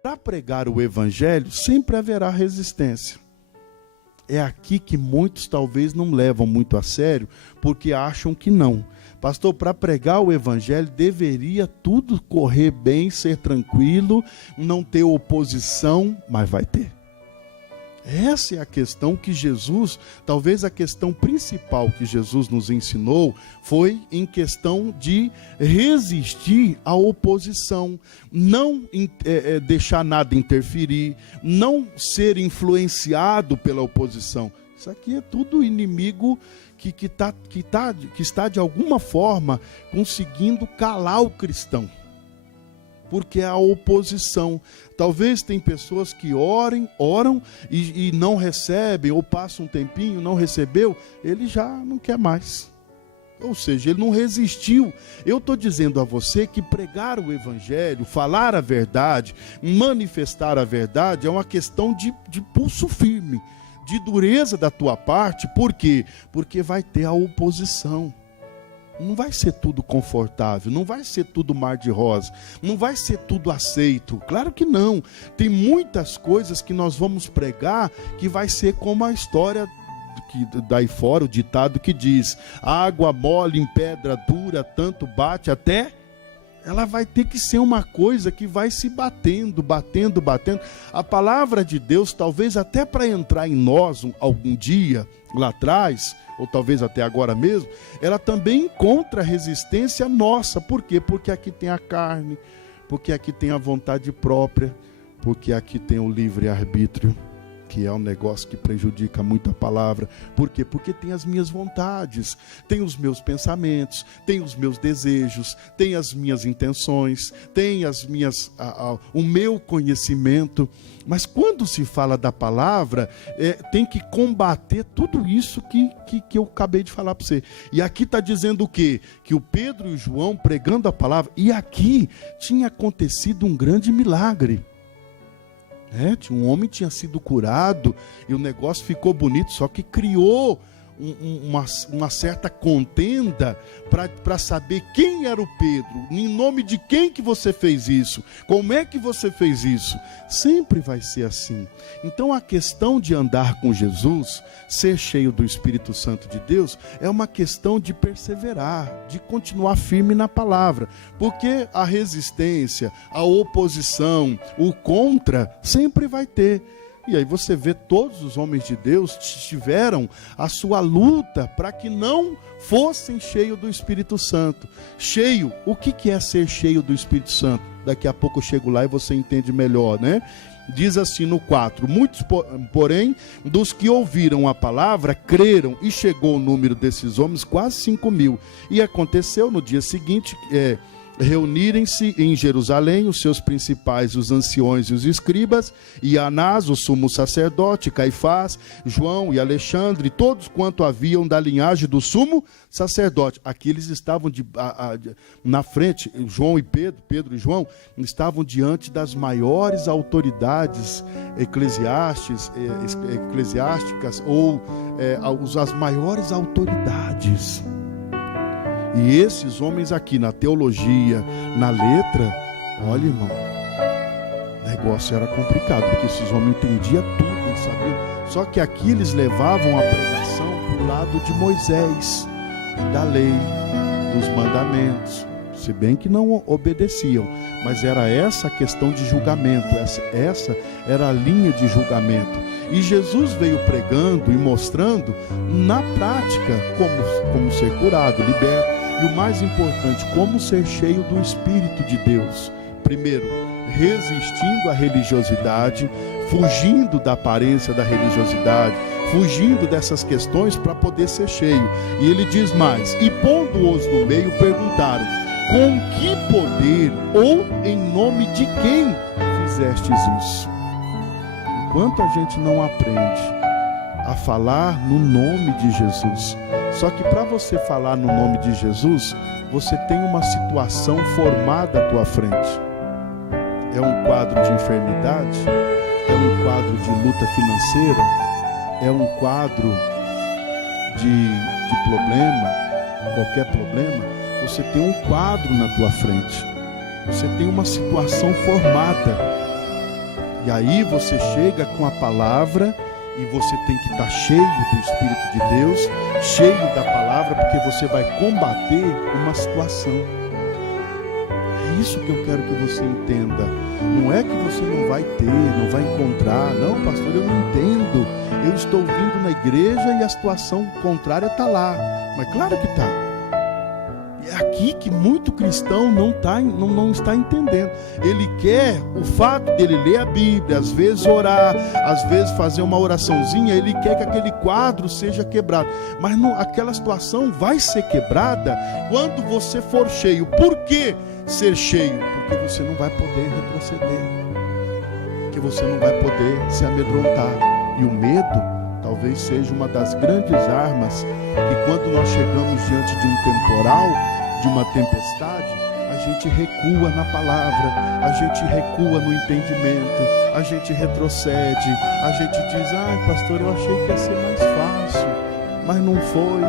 Para pregar o evangelho, sempre haverá resistência. É aqui que muitos talvez não levam muito a sério, porque acham que não. Pastor, para pregar o evangelho, deveria tudo correr bem, ser tranquilo, não ter oposição, mas vai ter. Essa é a questão que Jesus, talvez a questão principal que Jesus nos ensinou, foi em questão de resistir à oposição, não deixar nada interferir, não ser influenciado pela oposição. Isso aqui é tudo inimigo que está de alguma forma conseguindo calar o cristão. Porque a oposição, talvez tem pessoas que oram e não recebem, ou passam um tempinho, não recebeu, ele já não quer mais. Ou seja, ele não resistiu. Eu estou dizendo a você que pregar o evangelho, falar a verdade, manifestar a verdade é uma questão de pulso firme, de dureza da tua parte. Por quê? Porque vai ter a oposição. Não vai ser tudo confortável, não vai ser tudo mar de rosa, não vai ser tudo aceito. Claro que não. Tem muitas coisas que nós vamos pregar que vai ser como a história que daí fora, o ditado que diz: água mole em pedra dura, tanto bate até... Ela vai ter que ser uma coisa que vai se batendo. A palavra de Deus, talvez até para entrar em nós algum dia lá atrás, ou talvez até agora mesmo, ela também encontra resistência nossa. Por quê? Porque aqui tem a carne, porque aqui tem a vontade própria, porque aqui tem o livre-arbítrio, que é um negócio que prejudica muito a palavra. Por quê? Porque tem as minhas vontades, tem os meus pensamentos, tem os meus desejos, tem as minhas intenções, tem o meu conhecimento. Mas quando se fala da palavra, tem que combater tudo isso que eu acabei de falar para você. E aqui está dizendo o quê? Que o Pedro e o João pregando a palavra, e aqui tinha acontecido um grande milagre. Um homem tinha sido curado e o negócio ficou bonito, só que criou uma certa contenda para saber quem era o Pedro, em nome de quem que você fez isso, como é que você fez isso. Sempre vai ser assim. Então a questão de andar com Jesus, ser cheio do Espírito Santo de Deus, é uma questão de perseverar, de continuar firme na palavra, porque a resistência, a oposição, o contra, sempre vai ter. E aí você vê todos os homens de Deus tiveram a sua luta para que não fossem cheios do Espírito Santo. Cheio, o que é ser cheio do Espírito Santo? Daqui a pouco eu chego lá e você entende melhor, né? Diz assim no 4, muitos, porém, dos que ouviram a palavra, creram, e chegou o número desses homens, quase 5.000. E aconteceu no dia seguinte, reunirem-se em Jerusalém os seus principais, os anciões e os escribas, e Anás, o sumo sacerdote, Caifás, João e Alexandre, todos quanto haviam da linhagem do sumo sacerdote. Aqui eles estavam na frente, João e Pedro e João, estavam diante das maiores autoridades eclesiásticas ou as maiores autoridades. E esses homens aqui, na teologia, na letra, olha, irmão, o negócio era complicado, porque esses homens entendiam tudo, eles sabiam. Só que aqui eles levavam a pregação para o lado de Moisés, da lei, dos mandamentos, se bem que não obedeciam, mas era essa a questão de julgamento, essa era a linha de julgamento. E Jesus veio pregando e mostrando na prática como ser curado, liberto, e o mais importante, como ser cheio do Espírito de Deus. Primeiro, resistindo à religiosidade, fugindo da aparência da religiosidade, fugindo dessas questões para poder ser cheio. E ele diz mais: e pondo-os no meio, perguntaram: com que poder ou em nome de quem fizestes isso? Enquanto a gente não aprende a falar no nome de Jesus, só que para você falar no nome de Jesus, você tem uma situação formada à tua frente. É um quadro de enfermidade, é um quadro de luta financeira, é um quadro de problema, qualquer problema. Você tem um quadro na tua frente, você tem uma situação formada. E aí você chega com a palavra e você tem que estar cheio do Espírito de Deus, cheio da palavra, porque você vai combater uma situação. É isso que eu quero que você entenda. Não é que você não vai ter, não vai encontrar. Não, pastor, eu não entendo. Eu estou vindo na igreja e a situação contrária está lá. Mas claro que está. É aqui que muito cristão não está entendendo. Ele quer o fato dele ler a Bíblia, às vezes orar, às vezes fazer uma oraçãozinha, ele quer que aquele quadro seja quebrado. Mas não, aquela situação vai ser quebrada quando você for cheio. Por que ser cheio? Porque você não vai poder retroceder. Porque você não vai poder se amedrontar. E o medo talvez seja uma das grandes armas que quando nós chegamos diante de um temporal, de uma tempestade, a gente recua na palavra, a gente recua no entendimento, a gente retrocede, a gente diz, pastor, eu achei que ia ser mais fácil, mas não foi.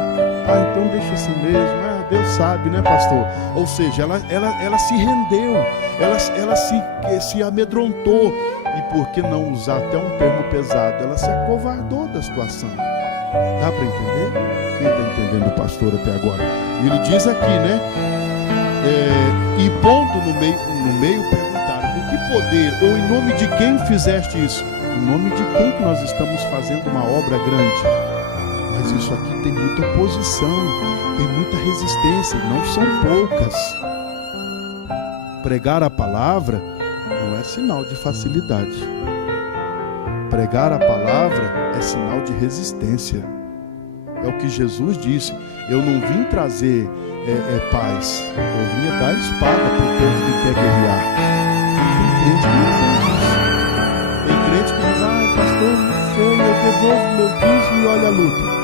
Então deixa assim mesmo. Deus sabe, né, pastor? Ou seja, ela se rendeu, ela se amedrontou. E por que não usar até um termo pesado? Ela se acovardou da situação. Dá para entender? Quem está entendendo o pastor até agora? Ele diz aqui, né? E pondo no meio perguntaram, com que poder ou em nome de quem fizeste isso? Em nome de quem que nós estamos fazendo uma obra grande? Mas isso aqui tem muita oposição, tem muita resistência, e não são poucas. Pregar a palavra não é sinal de facilidade. Pregar a palavra é sinal de resistência. É o que Jesus disse. Eu não vim trazer paz. Eu vim dar espada para o povo que quer guerrear. Tem crente que não tem isso. Tem crente que diz, pastor, não sei, eu devolvo meu dízimo e olha a luta.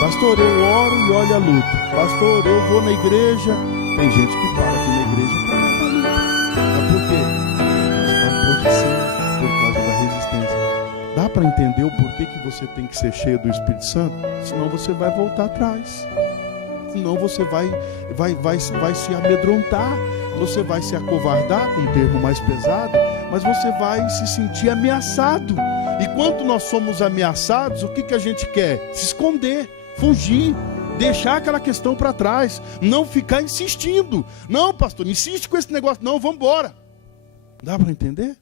Pastor, eu oro e olha a luta. Pastor, eu vou na igreja. Tem gente que para aqui na igreja por causa da luta. Mas por quê? Por causa da resistência. Dá para entender o porquê que você tem que ser cheio do Espírito Santo? Senão você vai voltar atrás. Senão você vai se amedrontar. Você vai se acovardar, com um termo mais pesado, mas você vai se sentir ameaçado. E quando nós somos ameaçados, o que a gente quer? Se esconder, fugir, deixar aquela questão para trás, não ficar insistindo. Não, pastor, insiste com esse negócio. Não, vamos embora. Dá para entender?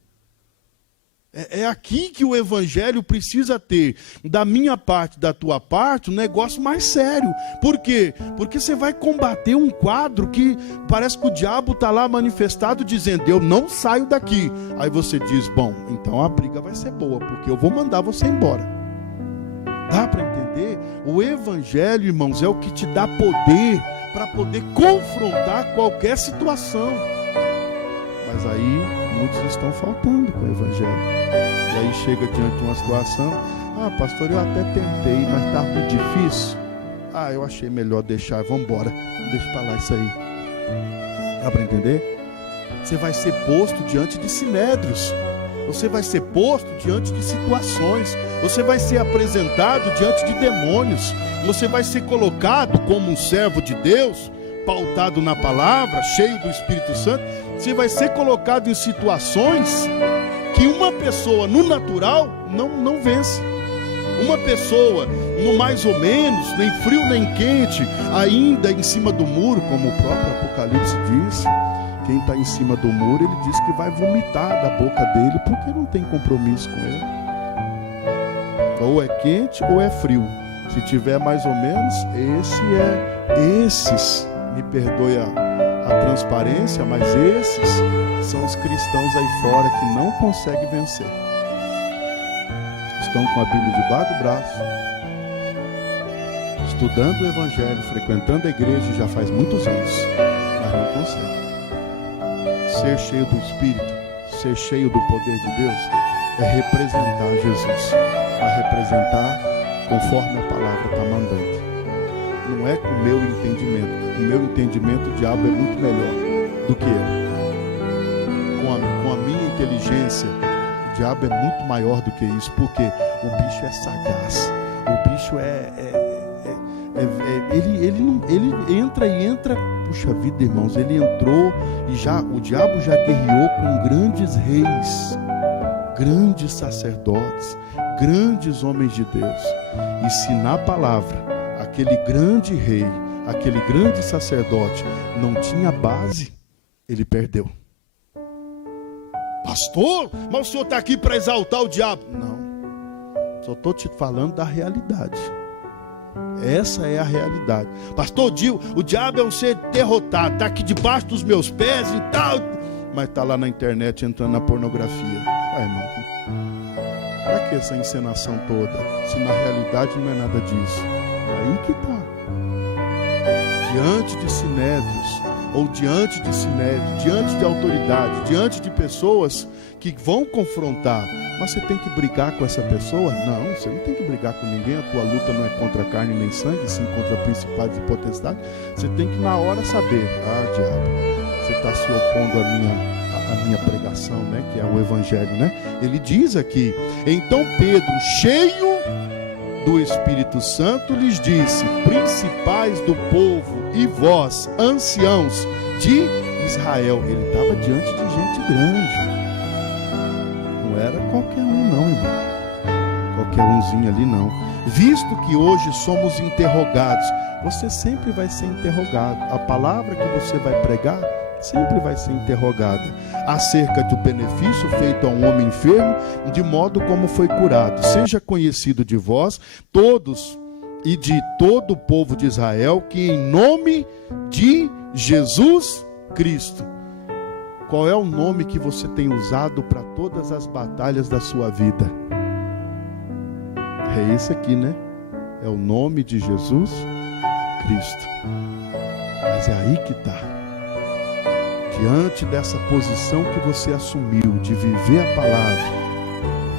É aqui que o evangelho precisa ter, da minha parte, da tua parte, um negócio mais sério. Por quê? Porque você vai combater um quadro que parece que o diabo está lá manifestado dizendo, eu não saio daqui. Aí você diz, bom, então a briga vai ser boa, porque eu vou mandar você embora. Dá para entender? O evangelho, irmãos, é o que te dá poder para poder confrontar qualquer situação. Mas aí muitos estão faltando com o evangelho. E aí chega diante de uma situação, pastor, eu até tentei, mas está muito difícil. Eu achei melhor deixar, vamos embora, deixa para lá isso aí. Dá para entender? Você vai ser posto diante de sinédrios. Você vai ser posto diante de situações. Você vai ser apresentado diante de demônios. Você vai ser colocado como um servo de Deus, pautado na palavra, cheio do Espírito Santo. Você vai ser colocado em situações que uma pessoa no natural não vence. Uma pessoa no mais ou menos, nem frio nem quente, ainda em cima do muro, como o próprio Apocalipse diz. Quem está em cima do muro, ele diz que vai vomitar da boca dele, porque não tem compromisso com ele. Ou é quente ou é frio. Se tiver mais ou menos, esses, me perdoe a transparência, mas esses são os cristãos aí fora que não conseguem vencer. Estão com a Bíblia debaixo do braço, estudando o Evangelho, frequentando a igreja já faz muitos anos, mas não conseguem. Ser cheio do Espírito, ser cheio do poder de Deus, é representar Jesus, é representar conforme a palavra está mandando. Não é com o meu entendimento. O meu entendimento, o diabo é muito melhor do que eu. Com a minha inteligência, o diabo é muito maior do que isso, porque o bicho é sagaz. O bicho ele entra, puxa vida, irmãos, ele entrou e o diabo já guerreou com grandes reis. grandes sacerdotes, grandes homens de Deus. E se na palavra, aquele grande rei, aquele grande sacerdote não tinha base, ele perdeu. Pastor, mas o senhor está aqui para exaltar o diabo? Não, só estou te falando da realidade. Essa é a realidade. Pastor, o diabo é um ser derrotado, está aqui debaixo dos meus pés e tal, mas está lá na internet entrando na pornografia. Ué, irmão, para que essa encenação toda, se na realidade não é nada disso? Aí que está. Diante de sinédrios, ou diante de sinédrio, diante de autoridade, diante de pessoas que vão confrontar, mas você tem que brigar com essa pessoa? Não, você não tem que brigar com ninguém. A tua luta não é contra carne nem sangue, sim contra principados e potestades. Você tem que na hora saber, diabo, você está se opondo à minha pregação, né, que é o evangelho, né? Ele diz aqui, então Pedro, cheio do Espírito Santo, lhes disse: principais do povo e vós, anciãos de Israel. Ele estava diante de gente grande, não era qualquer um não, irmão, qualquer umzinho ali não. Visto que hoje somos interrogados, você sempre vai ser interrogado, a palavra que você vai pregar sempre vai ser interrogada acerca do benefício feito a um homem enfermo, de modo como foi curado. Seja conhecido de vós todos e de todo o povo de Israel, que em nome de Jesus Cristo. Qual é o nome que você tem usado para todas as batalhas da sua vida? É esse aqui, né? É o nome de Jesus Cristo. Mas é aí que está. Diante dessa posição que você assumiu de viver a palavra,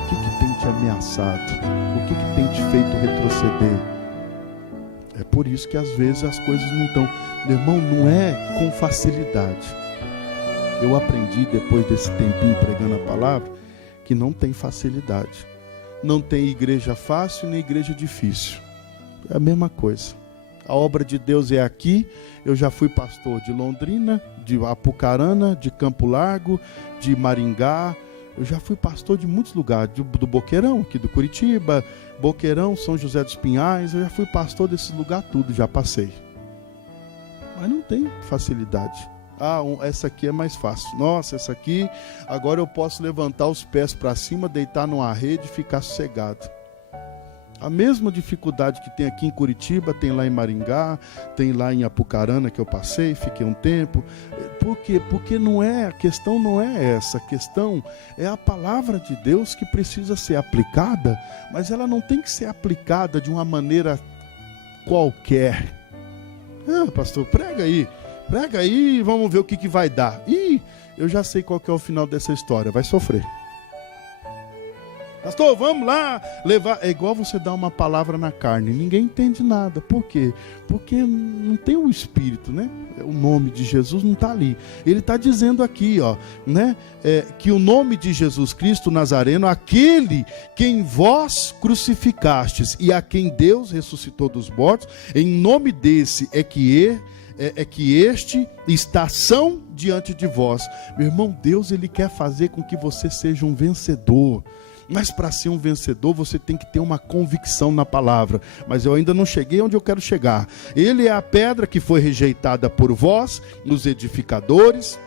o que tem te ameaçado? O que tem te feito retroceder? É por isso que às vezes as coisas não estão. Meu irmão, não é com facilidade. Eu aprendi depois desse tempinho pregando a palavra que não tem facilidade. Não tem igreja fácil nem igreja difícil. É a mesma coisa. A obra de Deus é aqui. Eu já fui pastor de Londrina, de Apucarana, de Campo Largo, de Maringá. Eu já fui pastor de muitos lugares, do Boqueirão, aqui do Curitiba, Boqueirão, São José dos Pinhais. Eu já fui pastor desses lugares tudo, já passei. Mas não tem facilidade. Essa aqui é mais fácil. Nossa, essa aqui, agora eu posso levantar os pés para cima, deitar numa rede e ficar sossegado. A mesma dificuldade que tem aqui em Curitiba, tem lá em Maringá, tem lá em Apucarana, que eu passei, fiquei um tempo. Por quê? Porque a questão não é essa. A questão é a palavra de Deus que precisa ser aplicada, mas ela não tem que ser aplicada de uma maneira qualquer. Pastor, prega aí e vamos ver o que vai dar. Eu já sei qual que é o final dessa história, vai sofrer. Pastor, vamos lá levar. É igual você dar uma palavra na carne, ninguém entende nada. Por quê? Porque não tem o Espírito, né? O nome de Jesus não está ali. Ele está dizendo aqui, né? Que o nome de Jesus Cristo Nazareno, aquele que em vós crucificastes e a quem Deus ressuscitou dos mortos, em nome desse é que este está são diante de vós. Meu irmão, Deus ele quer fazer com que você seja um vencedor. Mas para ser um vencedor, você tem que ter uma convicção na palavra. Mas eu ainda não cheguei onde eu quero chegar. Ele é a pedra que foi rejeitada por vós, os edificadores,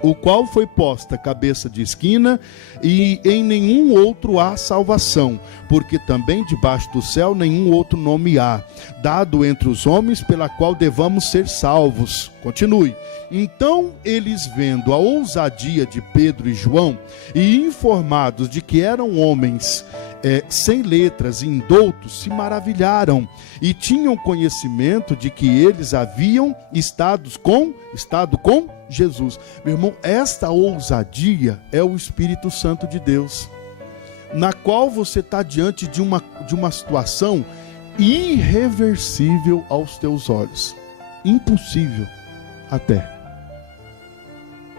o qual foi posta cabeça de esquina, e em nenhum outro há salvação, porque também debaixo do céu nenhum outro nome há, dado entre os homens, pela qual devamos ser salvos. Continue. Então eles, vendo a ousadia de Pedro e João, e informados de que eram homens sem letras e indoutos, se maravilharam e tinham conhecimento de que eles haviam estado com Jesus. Meu irmão, esta ousadia é o Espírito Santo de Deus, na qual você está diante de uma situação irreversível aos teus olhos, impossível até.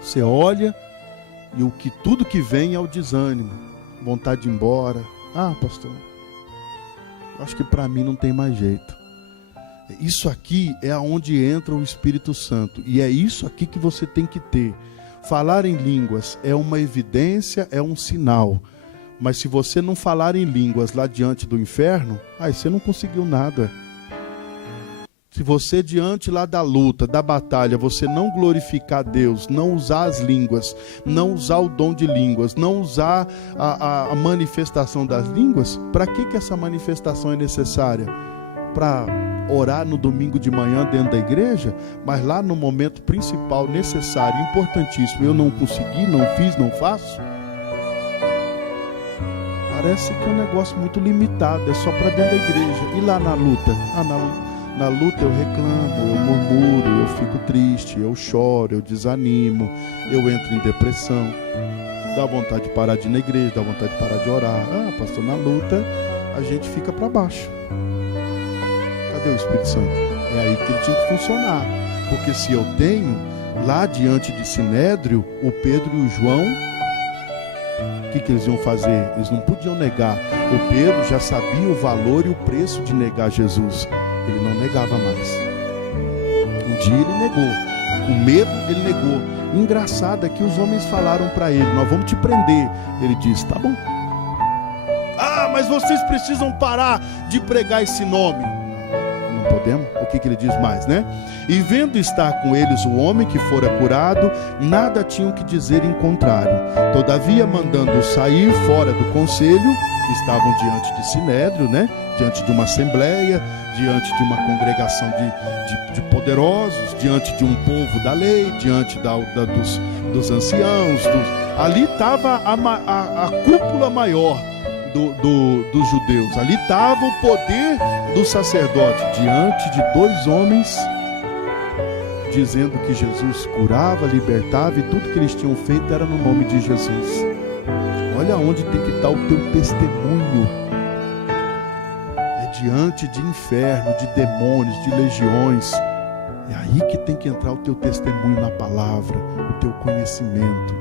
Você olha e tudo que vem é o desânimo, vontade de ir embora. Pastor, acho que para mim não tem mais jeito. Isso aqui é onde entra o Espírito Santo, e é isso aqui que você tem que ter. falar em línguas é uma evidência, é um sinal. Mas se você não falar em línguas lá diante do inferno, aí você não conseguiu nada. Se você diante lá da luta, da batalha, você não glorificar Deus, não usar as línguas, não usar o dom de línguas, não usar a manifestação das línguas, para que essa manifestação é necessária? Para orar no domingo de manhã dentro da igreja, mas lá no momento principal, necessário, importantíssimo, eu não consegui, não fiz, não faço? Parece que é um negócio muito limitado, é só para dentro da igreja. E lá na luta? Na luta eu reclamo, eu murmuro, eu fico triste, eu choro, eu desanimo, eu entro em depressão. Dá vontade de parar de ir na igreja, dá vontade de parar de orar. Pastor, na luta a gente fica para baixo. Cadê o Espírito Santo? É aí que ele tinha que funcionar. Porque se eu tenho, lá diante de Sinédrio, o Pedro e o João, o que eles iam fazer? Eles não podiam negar. O Pedro já sabia o valor e o preço de negar Jesus. Ele não negava mais. Um dia ele negou. Com medo ele negou. Engraçado é que os homens falaram para ele: nós vamos te prender. Ele disse: tá bom. Mas vocês precisam parar de pregar esse nome. Não podemos? O que ele diz mais, né? E vendo estar com eles o homem que fora curado, nada tinham que dizer em contrário. Todavia, mandando-o sair fora do conselho, estavam diante de Sinédrio, né? Diante de uma assembleia, diante de uma congregação de poderosos, diante de um povo da lei, diante dos anciãos. Ali estava a cúpula maior dos judeus. Ali estava o poder do sacerdote, diante de dois homens, dizendo que Jesus curava, libertava, e tudo que eles tinham feito era no nome de Jesus. Olha onde tem que estar o teu testemunho. Diante de inferno, de demônios, de legiões. É aí que tem que entrar o teu testemunho na palavra, o teu conhecimento,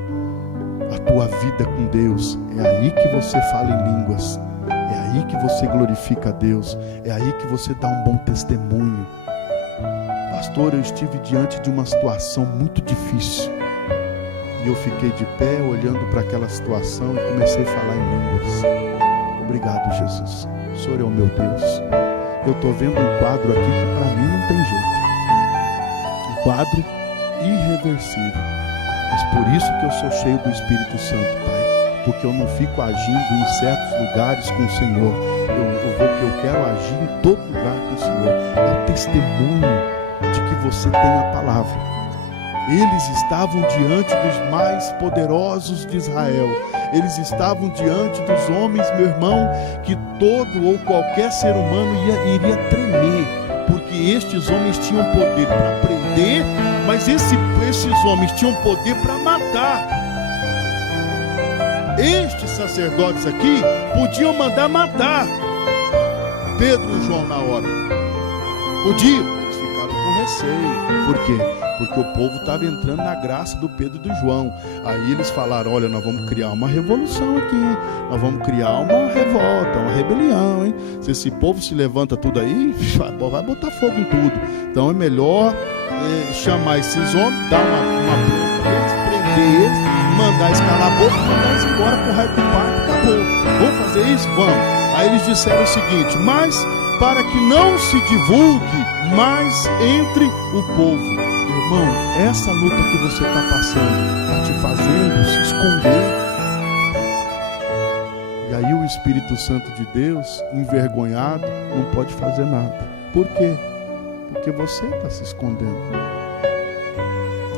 a tua vida com Deus. É aí que você fala em línguas. É aí que você glorifica a Deus. É aí que você dá um bom testemunho. Pastor, eu estive diante de uma situação muito difícil. E eu fiquei de pé olhando para aquela situação e comecei a falar em línguas. Obrigado, Jesus. O Senhor é o meu Deus. Eu estou vendo um quadro aqui que para mim não tem jeito. Um quadro irreversível. Mas por isso que eu sou cheio do Espírito Santo, Pai. Porque eu não fico agindo em certos lugares com o Senhor. Eu quero agir em todo lugar com o Senhor. É o testemunho de que você tem a palavra. Eles estavam diante dos mais poderosos de Israel. Eles estavam diante dos homens, meu irmão, que todo ou qualquer ser humano iria tremer, porque estes homens tinham poder para prender, mas esses homens tinham poder para matar. Estes sacerdotes aqui podiam mandar matar Pedro e João na hora. Podiam, eles ficaram com receio. Por quê? Porque o povo estava entrando na graça do Pedro e do João. Aí eles falaram: olha, nós vamos criar uma revolução aqui, nós vamos criar uma revolta, uma rebelião, hein? Se esse povo se levanta tudo aí, vai botar fogo em tudo. Então é melhor chamar esses homens, dar uma bronca deles, prender eles, mandar escalar a boca, mandar eles embora pro raio do parto, acabou. Vamos fazer isso? Vamos. Aí eles disseram o seguinte: mas para que não se divulgue mais entre o povo. Irmão, essa luta que você está passando está te fazendo se esconder. E aí o Espírito Santo de Deus, envergonhado, não pode fazer nada. Por quê? Porque você está se escondendo.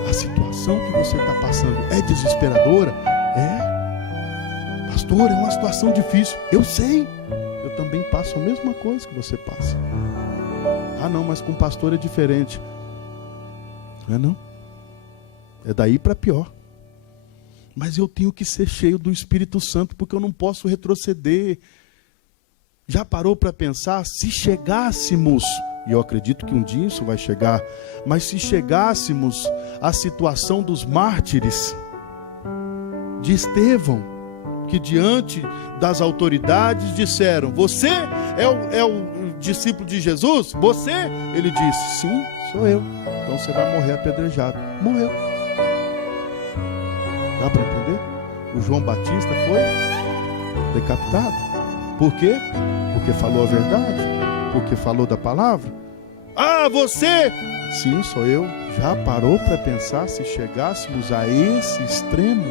A situação que você está passando é desesperadora? É. Pastor, é uma situação difícil. Eu sei. Eu também passo a mesma coisa que você passa. Não, mas com o pastor é diferente. Não é não? É daí para pior. Mas eu tenho que ser cheio do Espírito Santo, porque eu não posso retroceder. Já parou para pensar? Se chegássemos, e eu acredito que um dia isso vai chegar, mas se chegássemos à situação dos mártires, de Estevão, que diante das autoridades disseram: você é o discípulo de Jesus? Você? Ele disse: sim, sou eu. Então você vai morrer apedrejado. Morreu. Dá para entender? O João Batista foi decapitado. Por quê? Porque falou a verdade, porque falou da palavra. Ah, você! Sim, sou eu. Já parou para pensar se chegássemos a esse extremo?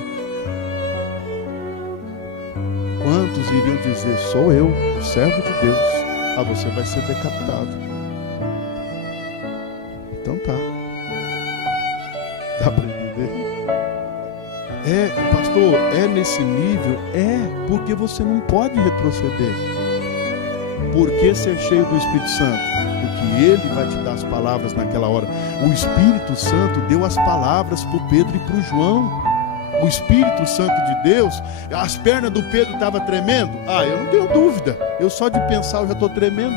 Quantos iriam dizer, sou eu, o servo de Deus? Ah, você vai ser decapitado. Então tá. Dá para entender? Pastor, é nesse nível? Porque você não pode retroceder. Por que ser cheio do Espírito Santo? Porque Ele vai te dar as palavras naquela hora. O Espírito Santo deu as palavras para o Pedro e para o João. O Espírito Santo de Deus, as pernas do Pedro estavam tremendo? Ah, eu não tenho dúvida. Eu só de pensar eu já estou tremendo.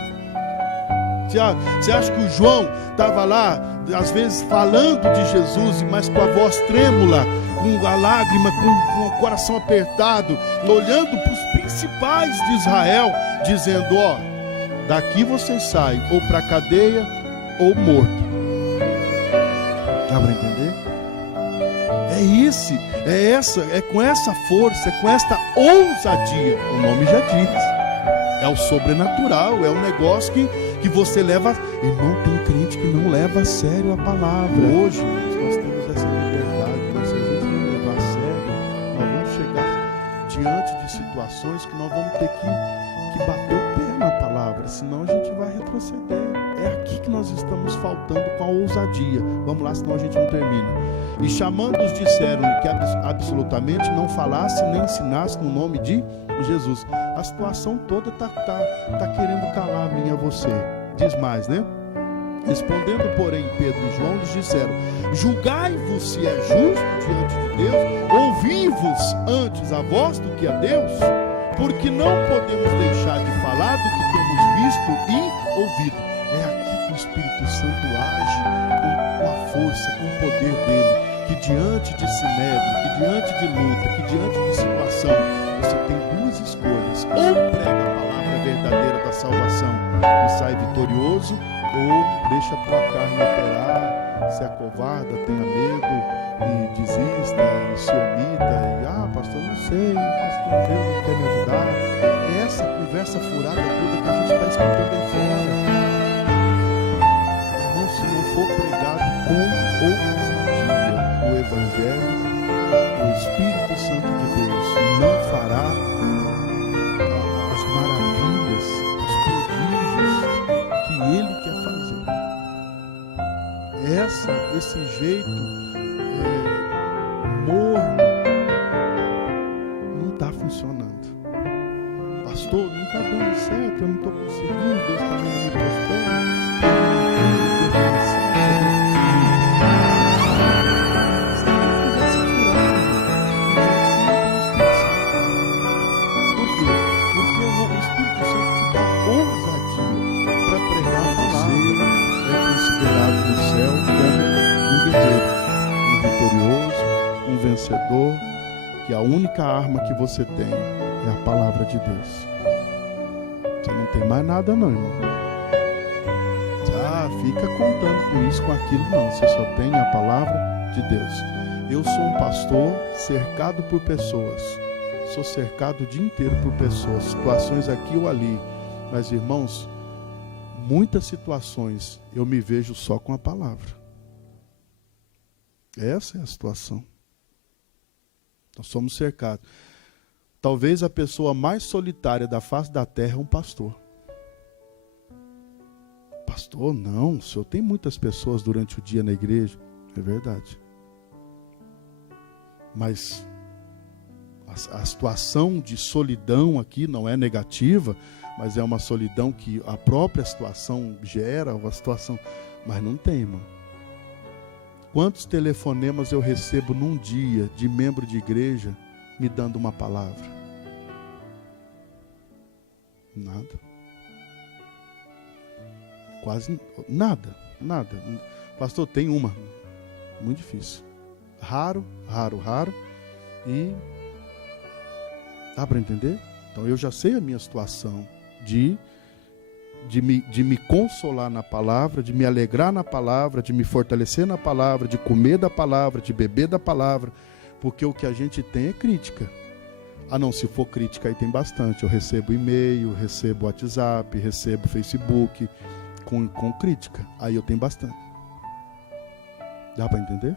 Você acha que o João estava lá, às vezes falando de Jesus, mas com a voz trêmula, com a lágrima, com o coração apertado, olhando para os principais de Israel, dizendo, ó, daqui vocês saem ou para a cadeia ou morto. Dá para entender? É com essa força, é com esta ousadia, o nome já diz, é o sobrenatural, é um negócio que você leva, irmão, tem crente que não leva a sério a palavra. Hoje nós temos essa liberdade, mas se a gente não levar a sério, nós vamos chegar diante de situações que nós vamos ter que bater o pé na palavra, senão a gente vai retroceder. É aqui que nós estamos faltando com a ousadia. Vamos lá, senão a gente não termina. E chamando-os disseram-lhe que absolutamente não falasse nem ensinasse no nome de Jesus. A situação toda está querendo calar a mim e a você. Diz mais, né? Respondendo, porém, Pedro e João lhes disseram, julgai-vos se é justo diante de Deus, ouvi-vos antes a vós do que a Deus, porque não podemos deixar de falar do que temos visto e ouvido. É aqui que o Espírito Santo age com a força, com o poder dele, que diante de sinédrio, que diante de luta, que diante de situação, você tem duas escolhas: ou prega a palavra verdadeira da salvação e sai vitorioso, ou deixa a tua carne operar, se acovarda, tenha medo e desista e se omita e pastor, não sei, pastor, Deus não quer me ajudar. É essa conversa furada toda que a gente está escutando aí fora. Irmão, se não for pregado com ousadia o Evangelho, o Espírito Santo de Deus não fará as maravilhas, os prodígios que Ele quer fazer. Esse jeito morno não está funcionando. Pastor, não está dando certo, eu não estou conseguindo, Deus está me prosperando. Por quê? Porque o Espírito Santo te dá ousadia para pregar a palavra. Você é considerado no céu como um guerreiro, um vitorioso, um vencedor, que a única arma que você tem é a palavra de Deus. Você não tem mais nada não, irmão. Fica contando com isso, com aquilo, não. Você só tem a palavra de Deus. Eu sou um pastor cercado por pessoas. Sou cercado o dia inteiro por pessoas, situações aqui ou ali. Mas, irmãos, muitas situações eu me vejo só com a palavra. Essa é a situação. Nós somos cercados. Talvez a pessoa mais solitária da face da terra é um pastor. Pastor, não, o senhor tem muitas pessoas durante o dia na igreja. É verdade. Mas a situação de solidão aqui não é negativa, mas é uma solidão que a própria situação gera, uma situação... Mas não tem, irmão. Quantos telefonemas eu recebo num dia de membro de igreja me dando uma palavra? Nada. Quase nada. Pastor, tem uma. Muito difícil. Raro. E dá para entender? Então eu já sei a minha situação de me consolar na palavra, de me alegrar na palavra, de me fortalecer na palavra, de comer da palavra, de beber da palavra, Porque o que a gente tem é crítica. Ah não, se for crítica aí tem bastante. Eu recebo e-mail, recebo WhatsApp, recebo Facebook com crítica. Aí eu tenho bastante. Dá para entender?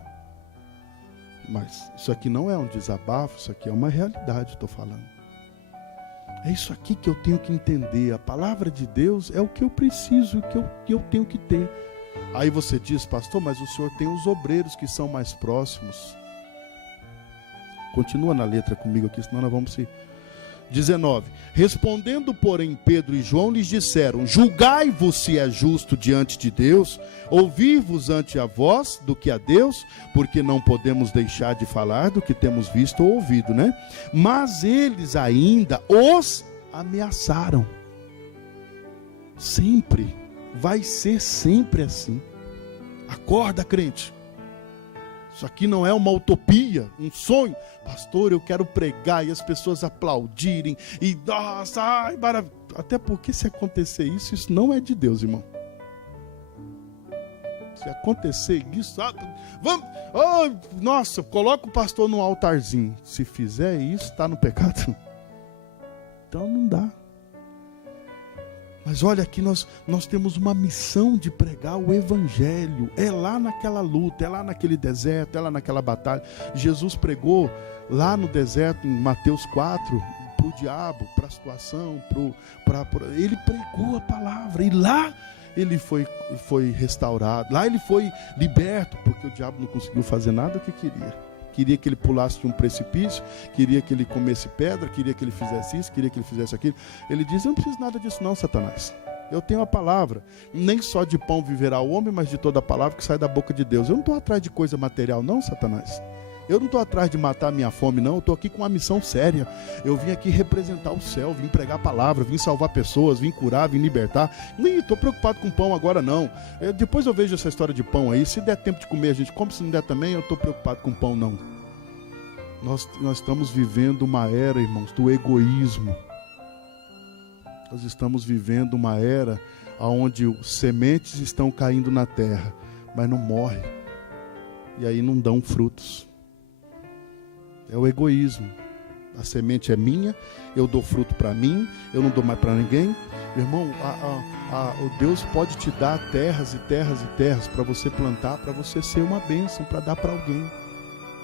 Mas isso aqui não é um desabafo, isso aqui é uma realidade, estou falando. É isso aqui que eu tenho que entender. A palavra de Deus é o que eu preciso, o que eu tenho que ter. Aí você diz, pastor, mas o senhor tem os obreiros que são mais próximos. Continua na letra comigo aqui, senão nós vamos se... 19. Respondendo, porém, Pedro e João lhes disseram: julgai-vos se é justo diante de Deus, ouvir-vos ante a vós do que a Deus, porque não podemos deixar de falar do que temos visto ou ouvido, né? Mas eles ainda os ameaçaram. Sempre, vai ser sempre assim. Acorda, crente. Isso aqui não é uma utopia, um sonho. Pastor, eu quero pregar e as pessoas aplaudirem. E nossa, ai, maravilha. Até porque se acontecer isso, isso não é de Deus, irmão. Se acontecer isso, vamos, oh, nossa, coloca o pastor no altarzinho. Se fizer isso, está no pecado. Então não dá. Mas olha aqui, nós temos uma missão de pregar o evangelho. É lá naquela luta, é lá naquele deserto, é lá naquela batalha. Jesus pregou lá no deserto, em Mateus 4, para o diabo, para a situação, ele pregou a palavra. E lá ele foi restaurado, lá ele foi liberto, porque o diabo não conseguiu fazer nada que queria. Queria que ele pulasse de um precipício, queria que ele comesse pedra, queria que ele fizesse isso, queria que ele fizesse aquilo. Ele diz: eu não preciso nada disso não, Satanás. Eu tenho a palavra. Nem só de pão viverá o homem, mas de toda a palavra que sai da boca de Deus. Eu não estou atrás de coisa material não, Satanás. Eu não estou atrás de matar a minha fome não, eu estou aqui com uma missão séria. Eu vim aqui representar o céu, vim pregar a palavra, vim salvar pessoas, vim curar, vim libertar. Nem estou preocupado com pão agora não. Depois eu vejo essa história de pão aí, se der tempo de comer a gente come, se não der também, eu estou preocupado com pão não. Nós estamos vivendo uma era, irmãos, do egoísmo. Nós estamos vivendo uma era onde sementes estão caindo na terra, mas não morrem. E aí não dão frutos. É o egoísmo. A semente é minha, eu dou fruto para mim, eu não dou mais para ninguém. Irmão, o Deus pode te dar terras e terras e terras para você plantar, para você ser uma bênção, para dar para alguém.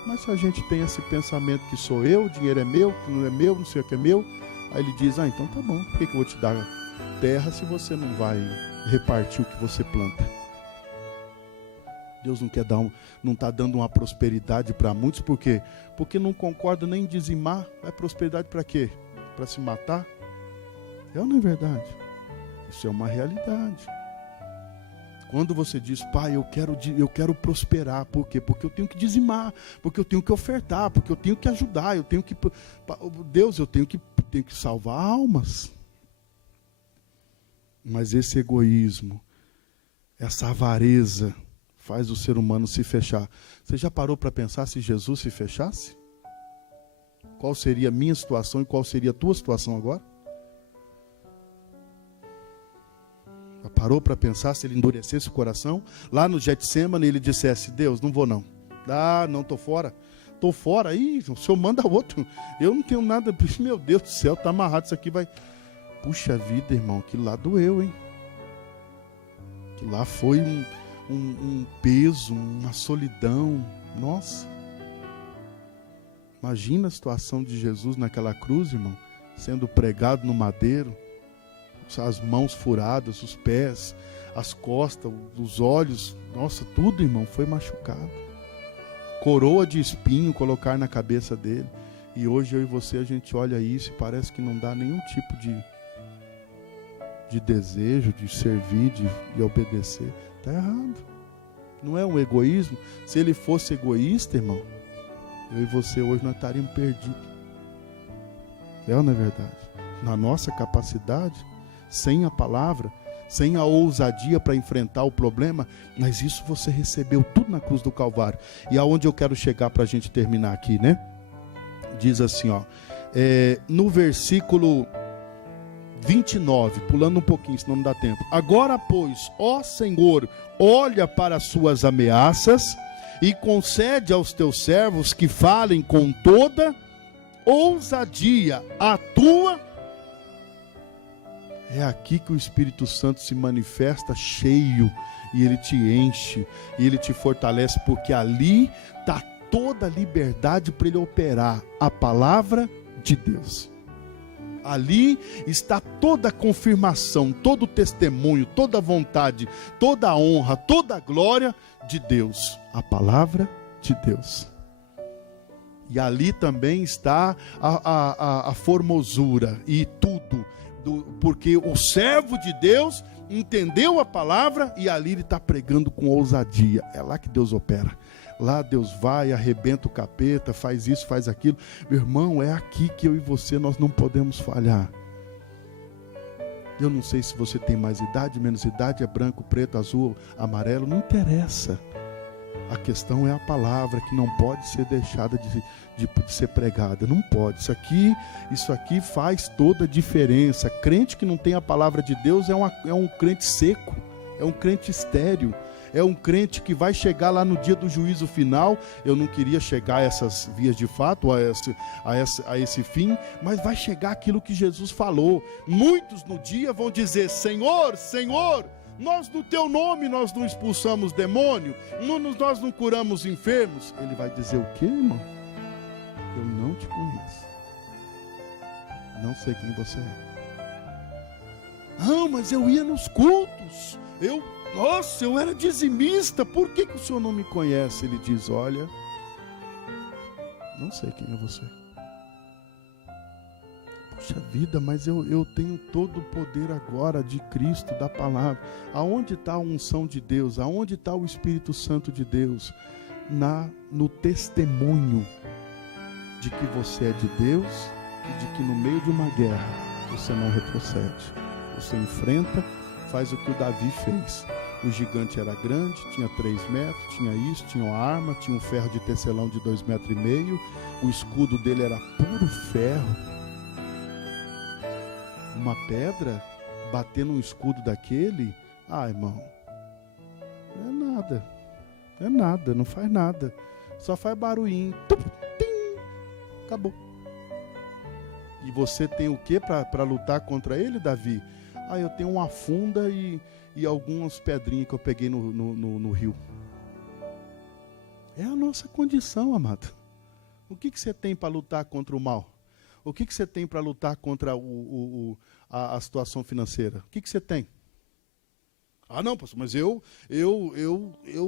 Mas se a gente tem esse pensamento que sou eu, o dinheiro é meu, que não é meu, não sei o que é meu, aí ele diz: então tá bom, por que eu vou te dar terra se você não vai repartir o que você planta? Deus não quer não está dando uma prosperidade para muitos, por quê? Porque não concorda nem em dizimar. Vai prosperidade para quê? Para se matar? É ou não é verdade? Isso é uma realidade. Quando você diz: pai, eu quero prosperar, por quê? Porque eu tenho que dizimar, porque eu tenho que ofertar, porque eu tenho que ajudar, eu tenho que... Deus, eu tenho que salvar almas. Mas esse egoísmo, essa avareza, faz o ser humano se fechar. Você já parou para pensar se Jesus se fechasse? Qual seria a minha situação e qual seria a tua situação agora? Já parou para pensar se ele endurecesse o coração? Lá no Getsêmani ele dissesse: Deus, não vou não. Não, estou fora. Estou fora. Aí o Senhor manda outro. Eu não tenho nada. Meu Deus do céu, está amarrado. Isso aqui vai... Puxa vida, irmão, aquilo lá doeu, hein? Aquilo lá foi um peso, uma solidão. Nossa. Imagina a situação de Jesus naquela cruz, irmão, sendo pregado no madeiro, as mãos furadas, os pés, as costas, os olhos, nossa, tudo, irmão, foi machucado. Coroa de espinho colocar na cabeça dele. E hoje eu e você, a gente olha isso e parece que não dá nenhum tipo de desejo, de servir, de obedecer. Está errado. Não é um egoísmo. Se ele fosse egoísta, irmão, eu e você hoje nós estaríamos perdidos. É ou não é verdade? Na nossa capacidade, sem a palavra, sem a ousadia para enfrentar o problema, mas isso você recebeu tudo na cruz do Calvário. E aonde eu quero chegar para a gente terminar aqui, né? Diz assim, ó, no versículo 29, pulando um pouquinho, senão não dá tempo. Agora, pois, ó Senhor, olha para as suas ameaças e concede aos teus servos que falem com toda ousadia a tua. É aqui que o Espírito Santo se manifesta cheio, e ele te enche, e ele te fortalece, porque ali está toda a liberdade para ele operar a palavra de Deus. Ali está toda a confirmação, todo o testemunho, toda a vontade, toda a honra, toda a glória de Deus, a palavra de Deus. E ali também está a formosura e tudo, porque o servo de Deus entendeu a palavra e ali ele está pregando com ousadia. É lá que Deus opera. Lá Deus vai, arrebenta o capeta, faz isso, faz aquilo. Meu irmão, é aqui que eu e você, nós não podemos falhar. Eu não sei se você tem mais idade, menos idade, é branco, preto, azul, amarelo, não interessa. A questão é a palavra, que não pode ser deixada de ser pregada. Não pode. Isso aqui faz toda a diferença. Crente que não tem a palavra de Deus é um crente seco, é um crente estéril. É um crente que vai chegar lá no dia do juízo final. Eu não queria chegar a essas vias de fato, a esse fim, mas vai chegar aquilo que Jesus falou. Muitos no dia vão dizer: Senhor, Senhor, nós no teu nome nós não expulsamos demônio, nós não curamos enfermos. Ele vai dizer o quê, irmão? Eu não te conheço, não sei quem você é. Ah, mas eu ia nos cultos, Nossa, eu era dizimista, por que o senhor não me conhece? Ele diz: olha, não sei quem é você. Puxa vida, mas eu tenho todo o poder agora de Cristo, da palavra. Aonde está a unção de Deus? Aonde está o Espírito Santo de Deus? No testemunho de que você é de Deus e de que no meio de uma guerra você não retrocede. Você enfrenta, faz o que o Davi fez. O gigante era grande, tinha 3 metros, tinha isso, tinha uma arma, tinha um ferro de tecelão de 2,5 metros, o escudo dele era puro ferro. Uma pedra bater num escudo daquele, irmão, é nada, não faz nada, só faz barulhinho, acabou. E você tem o que para lutar contra ele, Davi? Eu tenho uma funda e algumas pedrinhas que eu peguei no rio. É a nossa condição, amado. O que você tem para lutar contra o mal? O que você tem para lutar contra a situação financeira? O que você tem? Não, pastor, mas eu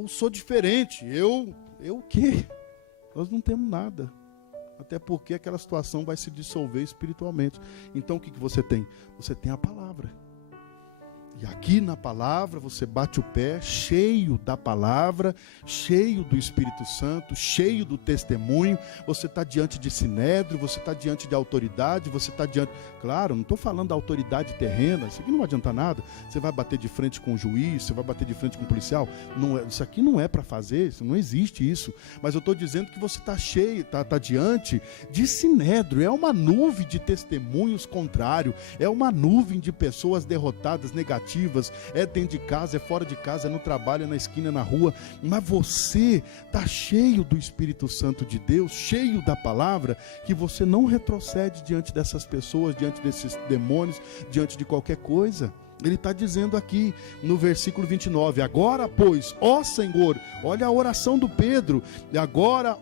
sou diferente. Eu o quê? Nós não temos nada. Até porque aquela situação vai se dissolver espiritualmente. Então o que você tem? Você tem a palavra. E aqui na palavra você bate o pé, cheio da palavra, cheio do Espírito Santo, cheio do testemunho. Você está diante de sinédrio, você está diante de autoridade, você está diante... Claro, não estou falando da autoridade terrena, isso aqui não vai adiantar nada. Você vai bater de frente com o juiz, você vai bater de frente com o policial. Isso aqui não é para fazer, isso, não existe isso. Mas eu estou dizendo que você está cheio, está diante de sinédrio. É uma nuvem de testemunhos contrários, é uma nuvem de pessoas derrotadas, negativas. É dentro de casa, é fora de casa, é no trabalho, é na esquina, é na rua, mas você está cheio do Espírito Santo de Deus, cheio da palavra, que você não retrocede diante dessas pessoas, diante desses demônios, diante de qualquer coisa. Ele está dizendo aqui no versículo 29, agora pois, ó Senhor, olha a oração do Pedro, agora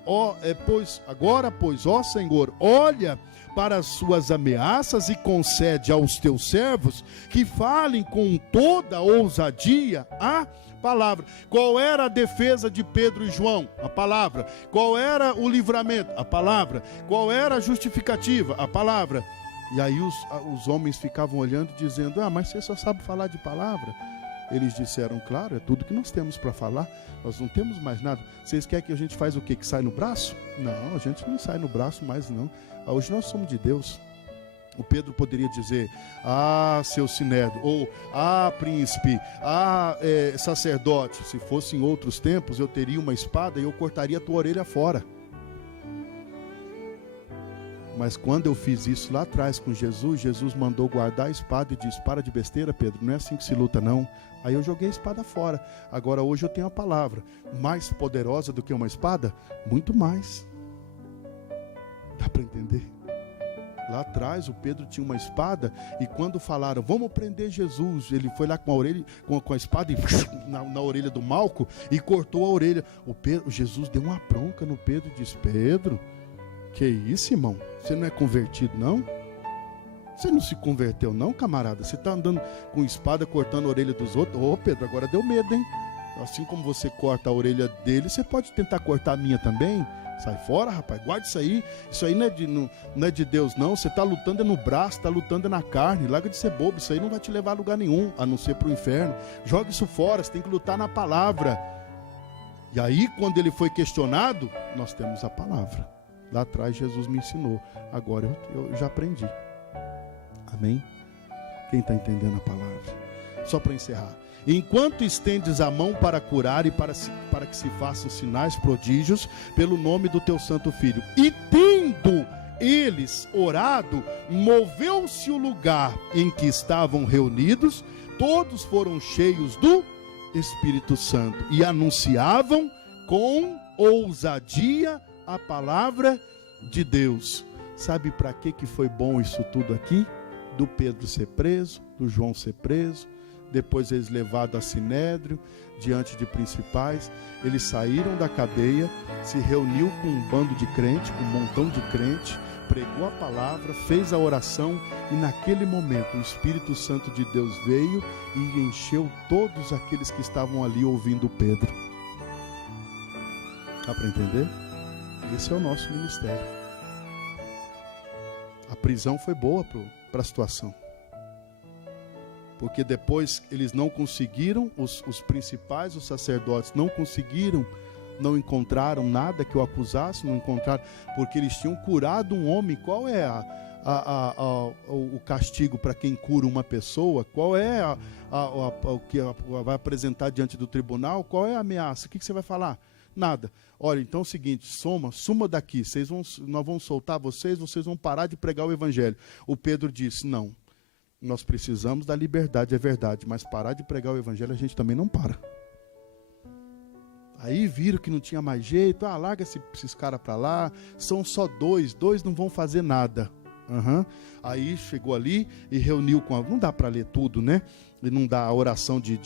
pois, ó Senhor, olha para as suas ameaças e concede aos teus servos que falem com toda ousadia a palavra. Qual era a defesa de Pedro e João? A palavra. Qual era o livramento? A palavra. Qual era a justificativa? A palavra. E aí os homens ficavam olhando dizendo, mas você só sabe falar de palavra? Eles disseram, claro, é tudo que nós temos para falar, nós não temos mais nada. Vocês querem que a gente faça o quê? Que sai no braço? Não, a gente não sai no braço mais não. Hoje nós somos de Deus. O Pedro poderia dizer, seu sinédrio, ou príncipe, sacerdote. Se fosse em outros tempos, eu teria uma espada e eu cortaria a tua orelha fora. Mas quando eu fiz isso lá atrás com Jesus, Jesus mandou guardar a espada e disse: para de besteira, Pedro, não é assim que se luta não. Aí eu joguei a espada fora. Agora hoje eu tenho a palavra. Mais poderosa do que uma espada? Muito mais. Dá para entender? Lá atrás o Pedro tinha uma espada, e quando falaram, vamos prender Jesus, ele foi lá com a orelha, com a espada na orelha do Malco e cortou a orelha. Jesus deu uma bronca no Pedro e disse: Pedro, que isso, irmão? Você não é convertido não? Você não se converteu não, camarada? Você está andando com espada cortando a orelha dos outros? Ô Pedro, agora deu medo, hein? Assim como você corta a orelha dele, você pode tentar cortar a minha também? Sai fora, rapaz, guarda isso aí. Isso aí não é de Deus não. Você está lutando no braço, está lutando na carne. Larga de ser bobo, isso aí não vai te levar a lugar nenhum, a não ser para o inferno. Joga isso fora, você tem que lutar na palavra. E aí quando ele foi questionado, nós temos a palavra. Lá atrás Jesus me ensinou, agora eu já aprendi. Amém? Quem está entendendo a palavra? Só para encerrar: enquanto estendes a mão para curar e para que se façam sinais, prodígios, pelo nome do teu santo Filho, e tendo eles orado, moveu-se o lugar em que estavam reunidos, todos foram cheios do Espírito Santo e anunciavam com ousadia a palavra de Deus. Sabe para que foi bom isso tudo aqui? Do Pedro ser preso, do João ser preso, depois eles levados a Sinédrio, diante de principais. Eles saíram da cadeia, se reuniu com um bando de crente, com um montão de crente, pregou a palavra, fez a oração, e naquele momento o Espírito Santo de Deus veio e encheu todos aqueles que estavam ali ouvindo Pedro. Dá para entender? Esse é o nosso ministério. A prisão foi boa para a situação, porque depois eles não conseguiram, os principais, os sacerdotes não conseguiram, não encontraram nada que o acusasse, não encontraram, porque eles tinham curado um homem. Qual é o castigo para quem cura uma pessoa? Qual é o que vai apresentar diante do tribunal? Qual é a ameaça? O que você vai falar? Nada. Olha, então é o seguinte, suma daqui, nós vamos soltar vocês vão parar de pregar o evangelho. O Pedro disse: não, nós precisamos da liberdade, é verdade, mas parar de pregar o evangelho a gente também não para. Aí viram que não tinha mais jeito, larga esses caras para lá, são só dois não vão fazer nada. Aí chegou ali e reuniu não dá para ler tudo, né? E não dá a oração de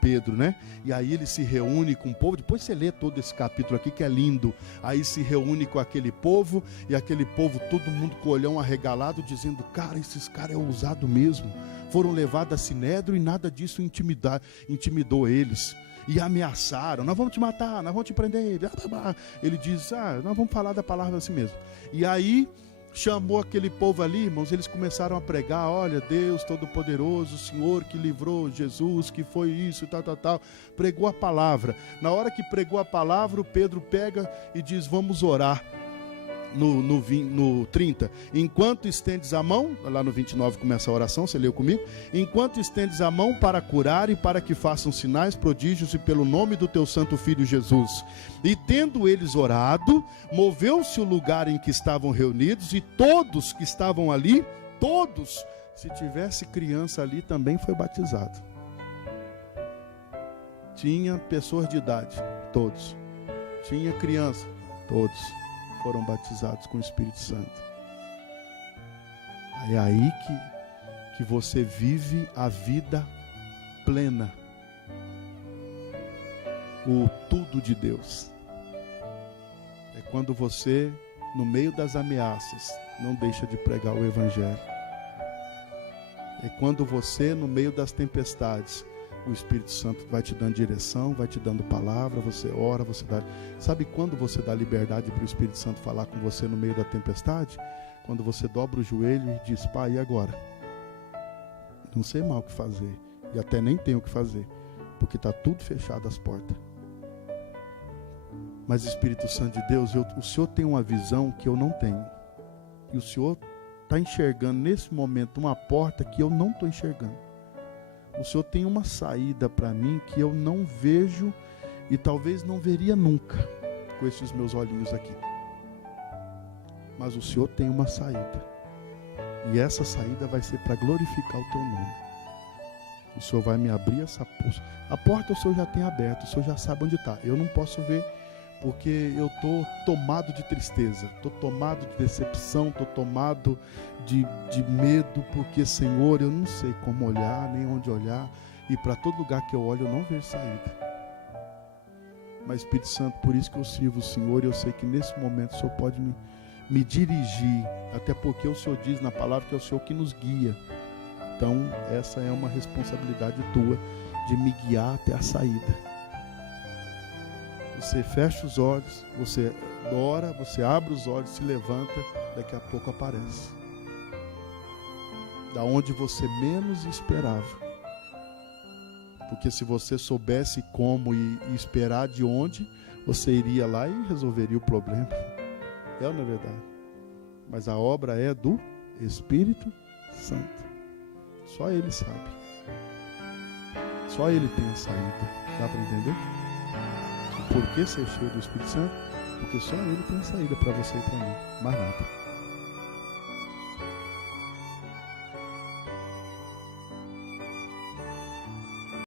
Pedro, né? E aí ele se reúne com o povo. Depois você lê todo esse capítulo aqui que é lindo. Aí se reúne com aquele povo, e aquele povo, todo mundo com o olhão arregalado, dizendo: cara, esses caras é ousado mesmo. Foram levados a Sinédrio e nada disso intimidou eles. E ameaçaram: nós vamos te matar, nós vamos te prender. Ele diz: nós vamos falar da palavra assim mesmo. E aí chamou aquele povo ali, irmãos, eles começaram a pregar: olha, Deus Todo-Poderoso, o Senhor que livrou Jesus, que foi isso, tal. Pregou a palavra. Na hora que pregou a palavra, o Pedro pega e diz: vamos orar. No 30, enquanto estendes a mão, lá no 29 começa a oração, você leu comigo? Enquanto estendes a mão para curar e para que façam sinais, prodígios e pelo nome do teu santo Filho Jesus. E tendo eles orado, moveu-se o lugar em que estavam reunidos, e todos que estavam ali, todos, se tivesse criança ali, também foi batizado. Tinha pessoas de idade, todos. Tinha criança, todos foram batizados com o Espírito Santo. É aí que você vive a vida plena, o tudo de Deus. É quando você, no meio das ameaças, não deixa de pregar o evangelho. É quando você, no meio das tempestades, o Espírito Santo vai te dando direção, vai te dando palavra, você ora, você dá... Sabe quando você dá liberdade para o Espírito Santo falar com você no meio da tempestade? Quando você dobra o joelho e diz: pai, e agora? Não sei mais o que fazer, e até nem tenho o que fazer, porque está tudo fechado as portas. Mas Espírito Santo de Deus, o Senhor tem uma visão que eu não tenho, e o Senhor está enxergando nesse momento uma porta que eu não estou enxergando. O Senhor tem uma saída para mim que eu não vejo e talvez não veria nunca com esses meus olhinhos aqui. mas o Senhor tem uma saída. E essa saída vai ser para glorificar o teu nome. O Senhor vai me abrir essa porta. A porta o Senhor já tem aberto, o Senhor já sabe onde está. Eu não posso ver porque eu estou tomado de tristeza, estou tomado de decepção, estou tomado de medo, porque, Senhor, eu não sei como olhar, nem onde olhar, e para todo lugar que eu olho eu não vejo saída. Mas, Espírito Santo, por isso que eu sirvo o Senhor, e eu sei que nesse momento o Senhor pode me dirigir, até porque o Senhor diz na palavra que é o Senhor que nos guia. Então, essa é uma responsabilidade tua, de me guiar até a saída. Você fecha os olhos, você ora, você abre os olhos, se levanta, daqui a pouco aparece. Da onde você menos esperava. Porque se você soubesse como e esperar de onde, você iria lá e resolveria o problema. É ou não é verdade? Mas a obra é do Espírito Santo. Só Ele sabe. Só Ele tem a saída. Dá para entender? Por que ser cheio do Espírito Santo? Porque só Ele tem a saída para você e para mim. Mais nada.